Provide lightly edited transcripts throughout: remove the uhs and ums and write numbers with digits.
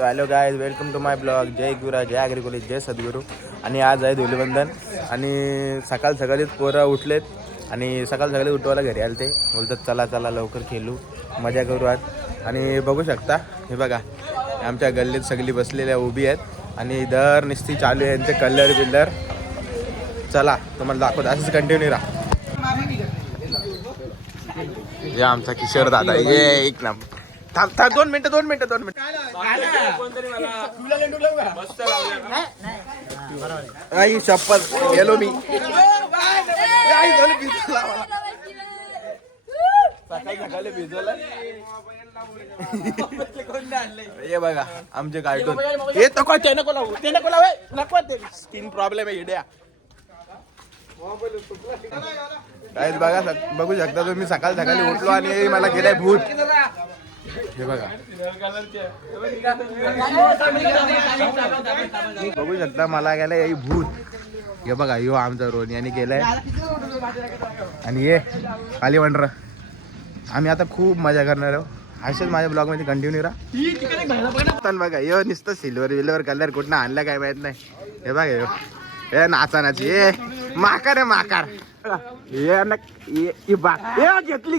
So hello guys, welcome to my blog. जय गुरा, जय अग्रिकोली, जय सद्गुरू. आणि आज आहे धुलीवंदन आणि सकाळीच पोरं उठलेत आणि सकाळी उठवायला घरी आले. ते बोलतात चला चला लवकर खेळू, मजा करू आज. आणि बघू शकता, हे बघा आमच्या गल्लीत सगळी बसलेल्या उभी आहेत आणि दर निस्ती चालू आहे यांचे कलर बिल्लर. चला तुम्हाला दाखवतो, असंच कंटिन्यू राहा. हे आमचा किशोर दादा, ये एक ना थांब 2 मिनिटं. आई शपथ गेलो मी. सकाळी भिजवलं. हे बघा आमचे कार्टून. हे नको ते नको नको ते स्किन प्रॉब्लेम आहे हिड्या. काहीच बघा, बघू शकता तुम्ही, सकाळी उठलो आणि मला गेलाय भूत. हे बघा बघू शकता, मला गेलाय यही भूत. हे बघा यो आमचा रोनी आणि गेलाय. आणि ये खाली वंडर. आम्ही आता खूप मजा करणार आहोत. असेच माझ्या ब्लॉग मध्ये कंटिन्यू राहा. बघा यो नुसतं सिल्वर कलर कुठं आणला काय माहित नाही. हे बघा यो हे नाचानाची ये माकार आहे माकार.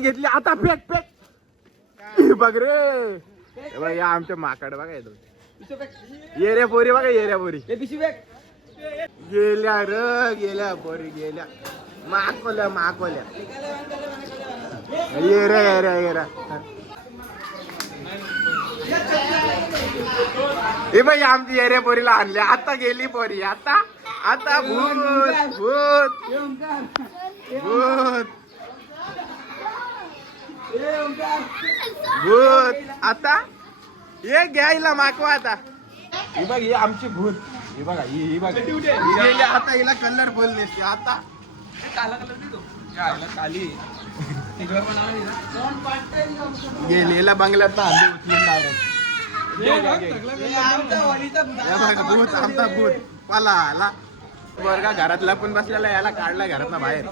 घेतली आता फेक बघ रे. या आमच्या माकड बघा येतो. ये रे पोरी बघा, ये रे पोरी गेल्या पोरी गेल्या माकोल्या. ये रे हे बाई आमची येऱ्या पोरीला आणले. आता गेली पोरी, आता भूत आता ये घ्यायला माकवा. आता ही बघ, ही आमची भूत. ही बघा ही बघ गेली. आता हिला कलर बोलले आता काली गेलेला बंगल्यात भूत. आमचा भूत पाला आला वर्गा घरातला पण बसलेला, याला काढला घरात ना बाहेर.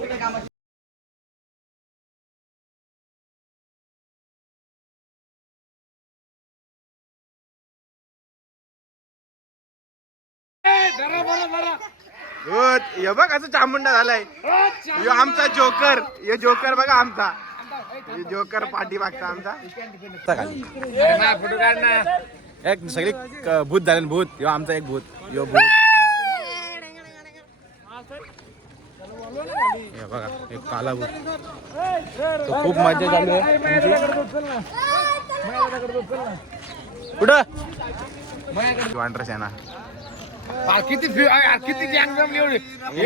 हे बघ असं चामुंडा झालाय. यो आमचा जोकर. हे जोकर बघा आमचा. जोकर पाठी मागता आमचा. एक सगळी भूत झाले भूत. यो आमचा एक भूत. यो भूत हे बघा, एक काला भूत. तो खूप मजा चालू आहे. कुठं वांड्रा सेना किती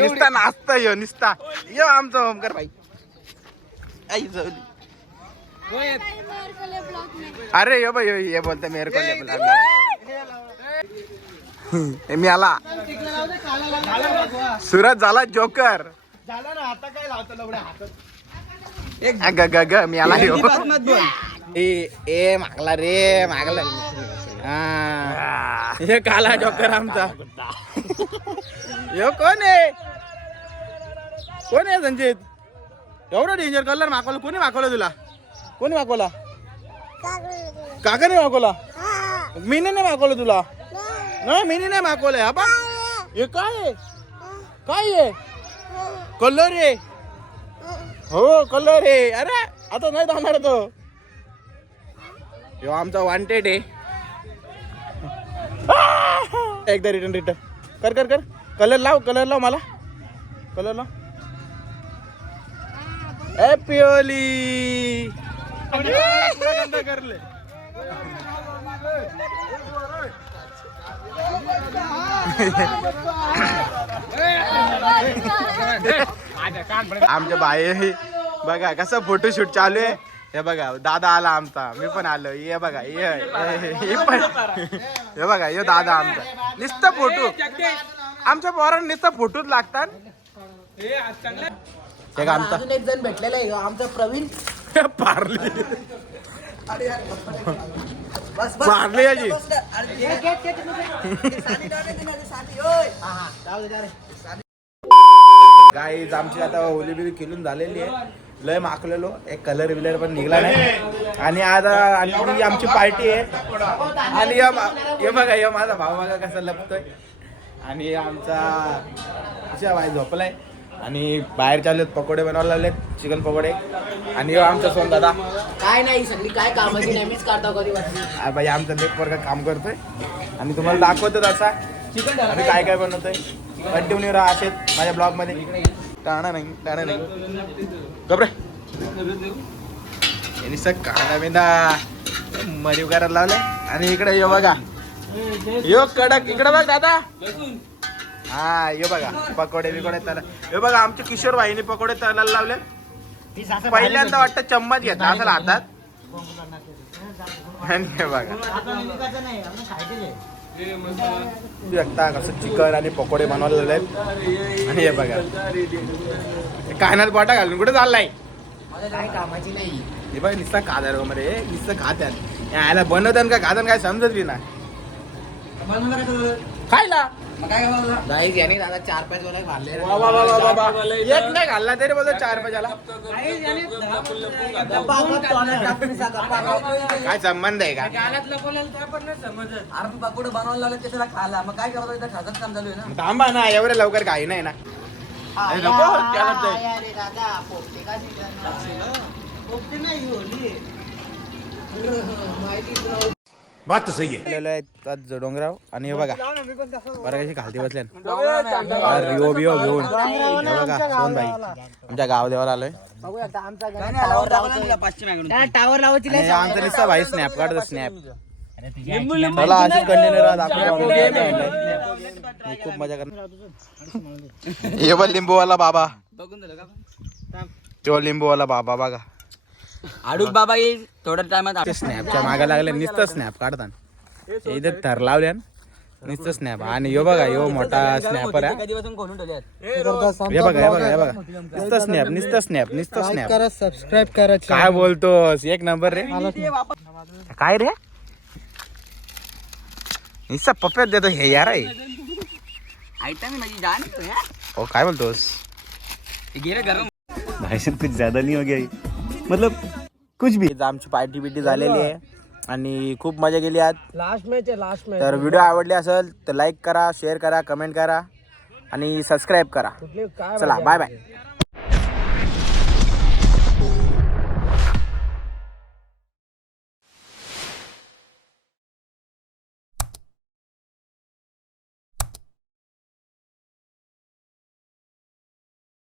निसता नाचता यो निसता. यो आमचा ओमकार भाई. अरे यो भाई ये बोलते मेरे को मी आला. सुरत झाला जोकर. मी आला. ए मागला रे मागला. हे काला जोकर आमचा. यो कोण आहे संजित? एवढा डेंजर कलर मागवला कोणी मागवला तुला? कोणी मागवला? काकाने मागवला? मीने नाही मागवलं तुला? नाही मीने नाही मागवलंय. हा बा हे काय आहे? कलर आहे. हो कलर आहे. अरे आता नाही जाणार तो. यो आमचा वॉन्टेड आहे. एकदा रिटर्न कर कलर लाव मला. कलर लाव. पिओली आमच्या बाई बघा कसं फोटोशूट चालू आहे. हे बघा दादा आला आमचा. मी पण आलो. ये बघा हे पण हे बघा यो दादा आमचा. नुसतं फोटो आमच्या पोरांना नुसतं फोटोच लागतात. आमचा अजून एक जण भेटलेला आहे आमचा प्रवीण पार्ले. पार्ले याची गाईज आमची आता होली बिली खेळून झालेली आहे. लय माकलेलो, एक कलर विलर पण निघला नाही. आणि आज आणि आमची पार्टी आहे. आणि हे बघा हे माझा भाऊ बघा कसा लपतोय. आणि आमचा भाई झोपलाय. आणि बाहेर चाललेत पकोडे बनवायला लागलेत, चिकन पकोडे. आणि आमचा सोन दादा काय नाही सगळी काय कामाची नेहमीच करतो कधी भाई आमचा लेक पोरगा काम करतोय. आणि तुम्हाला दाखवतो तसा आम्ही काय काय बनवतोय. कंटिन्यू राहा असेच माझ्या ब्लॉग मध्ये. टाणा नाही गबरे यांनी सग कांदा बिंदा मरीव करायला लावलाय. आणि इकडे यो बघा यो कडक इकडे बघ दादा. हा यो बघा पकोडे बिकोडे त्याला. हे बघा आमच्या किशोर भाईने पकोडे तळायला लावले. पहिल्यांदा वाटतं चम्मच घेतला असेल हातात. आणि हे बघा बघता कसं चिकन आणि पकोडे बनवायला लागलेत. आणि हे बघा कानात बोटा घालून कुठे चाललाय. काय कामाची नाही. हे बघ नुसता खादार मध्ये नुसतं खात्यात यायला बनवतात का खातात काय समजत बी ना खायला. गाईज याने दादा 4-5 वाला मारले. एक नाही घालला तरी बोलतो 4-5. काय संबंध आहे का. पकोडे बनवायला लागले त्याला खाला मग काय करतो इथं खातात काम चालू आहे ना. थांबा ना एवढ्या लवकर काही नाही ना. बात तर सही आहे. डोंगराव आणि हे बघा बरं कशी खालती बसल्या रिओ बिओ घेऊन. हे बघा सोन भाई आमच्या गाव देवाला आलोय. टावर लावायची आणि आमचा निस्ता भाई स्नॅप काढतो स्नॅप. मला अशी कंटेनर दाखवतो. खूप मजा करणार. हे बघ लिंबूवाला बाबा. तो लिंबूवाला बाबा बघा. आडूक बाबा येईल थोड्या टायमात. स्नॅपच्या मागे लागले नुसतं स्नॅप काढतात. इथे थर लावल्या नुसतं स्नॅप. आणि यो बघा यो मोठा स्नॅपर आहे. हे बघा हे बघा हे बघा नुसतं स्नॅप नुसतं स्नॅप नुसतं स्नॅप. सबस्क्राईब करा. काय बोलतोस एक नंबर रे. काय रे नुसतं पप्प्यात देतो हे यार आहे. हो काय बोलतोस. भाई कुछ ज्यादा नहीं हो गया मतलब कुछ भी. आमची पार्टी बिटी झालेली आहे आणि खूप मजा केली आज. लास्ट मॅच आहे लास्ट मॅच. तर व्हिडिओ आवडली असेल तर लाईक करा, शेअर करा, कमेंट करा आणि सबस्क्राईब करा. चला बाय बाय.